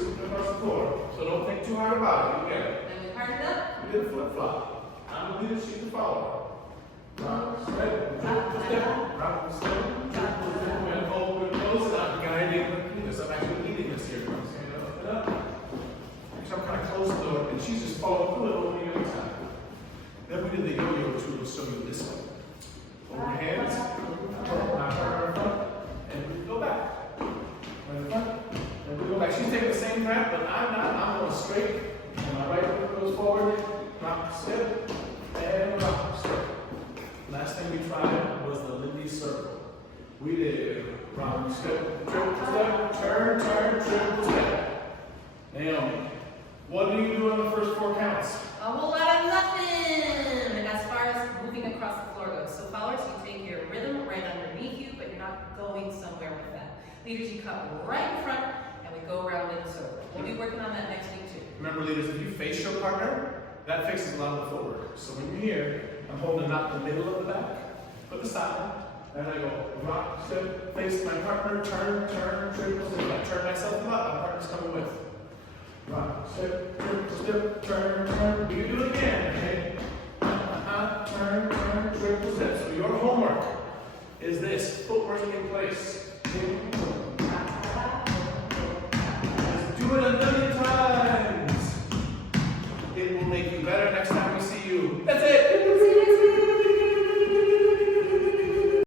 scooping across the floor. So don't think too hard about it. You get it. Then we part it up. We did a flip flop. I'm the leader, she's the follower. Rock, step, triple step, rock, step, triple step. We're going to hold, we're going to close it out. You got an idea of what this. I'm actually leading this here. I'm saying, open it up. Actually, I'm kind of close to it, and she's just following through it over the other side. Then we did the yo-yo too, so you this way. Over your hands, knock her in front, and we go back. Right in front, and we go back. She's taking the same breath, but I'm not. I'm going straight, and my right foot goes forward, rock, step, and rock, step. Last thing we tried was the Lindy circle. We did rock, step, triple step, turn, turn, triple step. Naomi, what do you do on the first 4 counts? A whole lot of nothing. And as far as moving across the floor goes, so followers, you take your rhythm right underneath you, but you're not going somewhere with that. Leaders, you come right in front, and we go around in a circle. We'll be working on that next week too. Remember, leaders, if you face your partner, that fixes a lot of the footwork. So when you're here, I'm holding not the middle of the back, but the side, and I go rock, step, face my partner, turn, turn, triple step. I turn myself up, my partner's coming with. Rock, step, triple step, turn, turn. We can do it again, okay? Turn, turn, triple step. So your homework is this, footwork in place.